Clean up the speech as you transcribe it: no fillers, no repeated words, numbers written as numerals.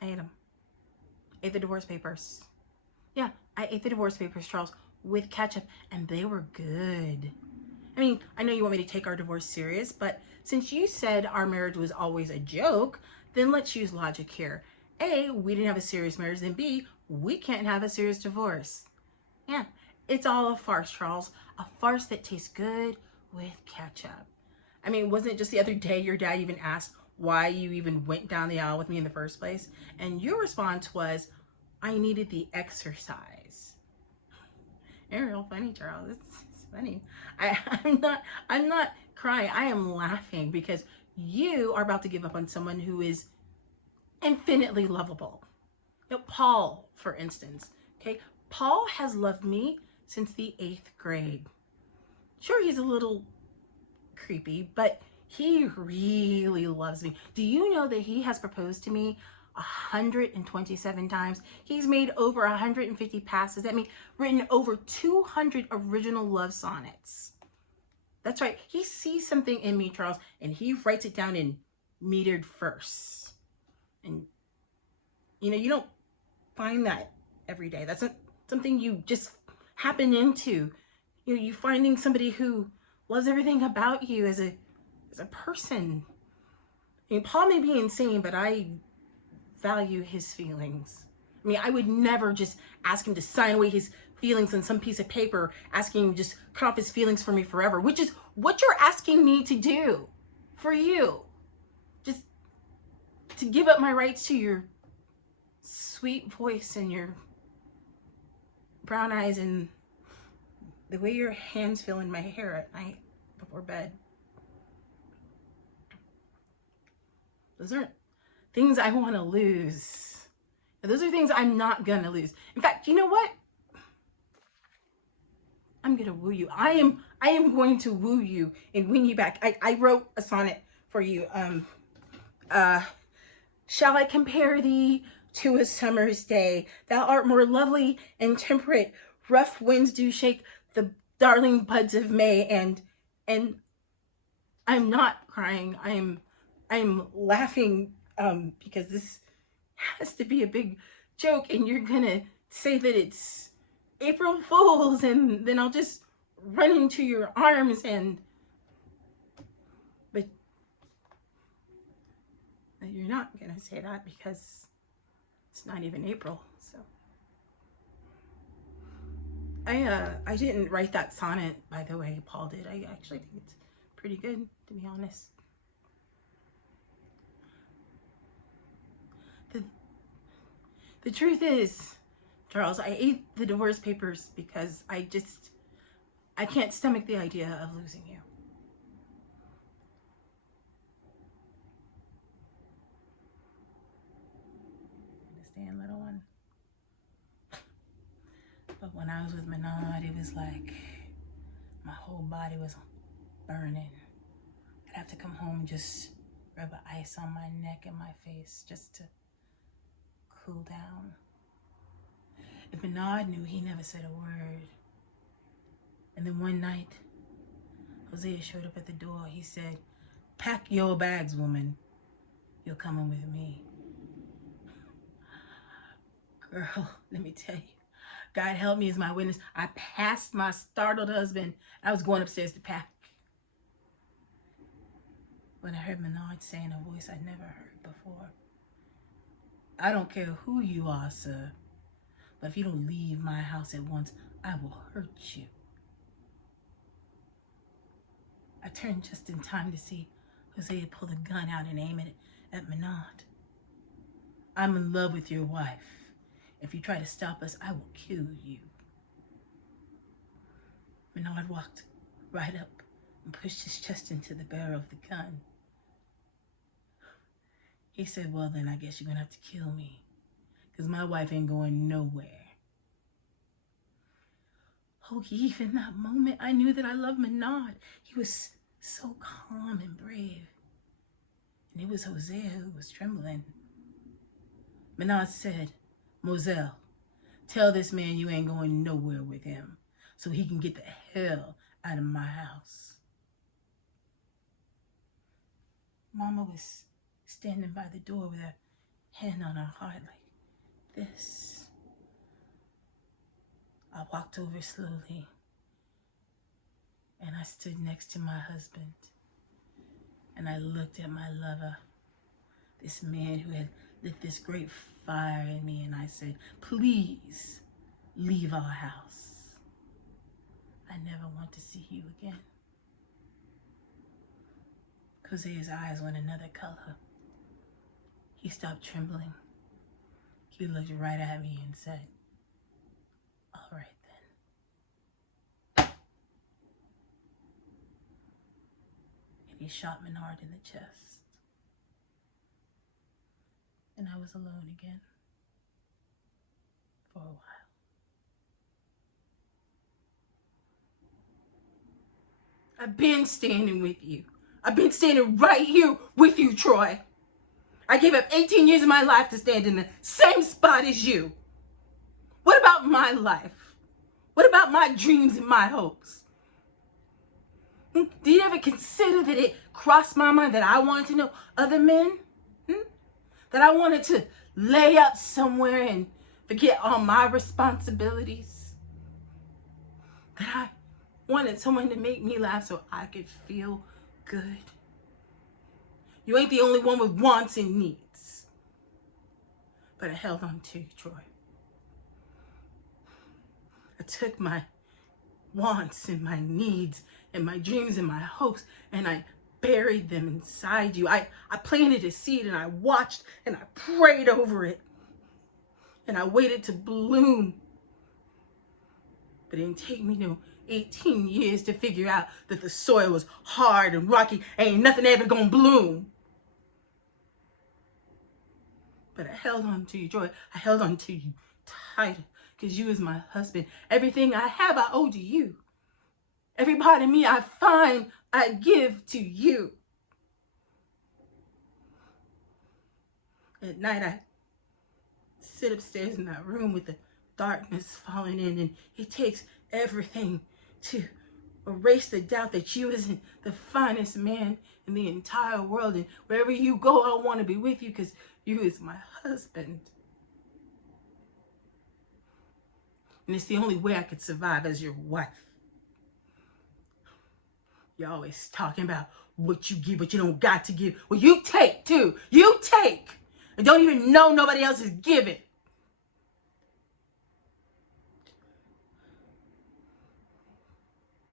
I ate them. Ate the divorce papers. Yeah, I ate the divorce papers, Charles, with ketchup, and they were good. I mean, I know you want me to take our divorce serious, but since you said our marriage was always a joke, then let's use logic here. A, we didn't have a serious marriage, then B, we can't have a serious divorce. Yeah, it's all a farce, Charles. A farce that tastes good with ketchup. I mean, wasn't it just the other day your dad even asked why you even went down the aisle with me in the first place? And your response was, I needed the exercise. You're real funny, Charles. It's funny. I, I'm not crying. I am laughing because you are about to give up on someone who is infinitely lovable. You know, Paul, for instance. Okay, Paul has loved me since the 8th grade. Sure, he's a little creepy, but he really loves me. Do you know that he has proposed to me 127 times? He's made over 150 passes at me, written over 200 original love sonnets. That's right. He sees something in me, Charles, and he writes it down in metered verse. And you don't find that every day. That's not something you just happen into. You finding somebody who loves everything about you as a person. I mean, Paul may be insane, but I value his feelings. I mean, I would never just ask him to sign away his feelings on some piece of paper, asking him to just cut off his feelings for me forever, which is what you're asking me to do for you. Just to give up my rights to your sweet voice and your brown eyes and the way your hands feel in my hair at night before bed. Those aren't things I want to lose. Those are things I'm not going to lose. In fact, you know what? I'm going to woo you. I am going to woo you and win you back. I wrote a sonnet for you. Uh, Shall I compare thee to a summer's day? Thou art more lovely and temperate. Rough winds do shake the darling buds of May, and I'm not crying. I'm laughing because this has to be a big joke, and you're gonna say that it's April Fools, and then I'll just run into your arms but you're not gonna say that because it's not even April. So I didn't write that sonnet, by the way. Paul did. I actually think it's pretty good, to be honest. The the truth is, Charles, I ate the divorce papers because I can't stomach the idea of losing you. Understand, little one? But when I was with Menard, it was like my whole body was burning. I'd have to come home and just rub ice on my neck and my face just to cool down. If Menard knew, he never said a word. And then one night, Hosea showed up at the door. He said, "Pack your bags, woman. You're coming with me." Girl, let me tell you, God help me as my witness. I passed my startled husband. I was going upstairs to pack when I heard Menard say in a voice I'd never heard before, "I don't care who you are, sir, but if you don't leave my house at once, I will hurt you." I turned just in time to see Hosea pull the gun out and aim it at Menard. "I'm in love with your wife. If you try to stop us, I will kill you." Menard walked right up and pushed his chest into the barrel of the gun. He said, "Well, then I guess you're going to have to kill me, because my wife ain't going nowhere." Oh, Eve, in that moment, I knew that I loved Menard. He was so calm and brave. And it was Hosea who was trembling. Menard said, "Moselle, tell this man you ain't going nowhere with him so he can get the hell out of my house." Mama was standing by the door with her hand on her heart like this. I walked over slowly and I stood next to my husband and I looked at my lover, this man who had lit this great fire in me, and I said, please leave our house. I never want to see you again. Jose's eyes went another color. He stopped trembling. He looked right at me and said, all right then. And he shot Menard in the chest. And I was alone again for a while. I've been standing with you. I've been standing right here with you, Troy. I gave up 18 years of my life to stand in the same spot as you. What about my life? What about my dreams and my hopes? Do you ever consider that it crossed my mind that I wanted to know other men? That I wanted to lay up somewhere and forget all my responsibilities? That I wanted someone to make me laugh so I could feel good? You ain't the only one with wants and needs. But I held on to you, Troy. I took my wants and my needs and my dreams and my hopes and I buried them inside you. I planted a seed and I watched and I prayed over it. And I waited to bloom. But it didn't take me no 18 years to figure out that the soil was hard and rocky and ain't nothing ever gonna bloom. But I held on to you, Joy. I held on to you tighter because you is my husband. Everything I have, I owe to you. Every part of me I find, I give to you. At night, I sit upstairs in that room with the darkness falling in, and it takes everything to erase the doubt that you isn't the finest man in the entire world. And wherever you go, I want to be with you because you is my husband. And it's the only way I could survive as your wife. You're always talking about what you give, what you don't got to give. Well, you take too. You take. And don't even know nobody else is giving.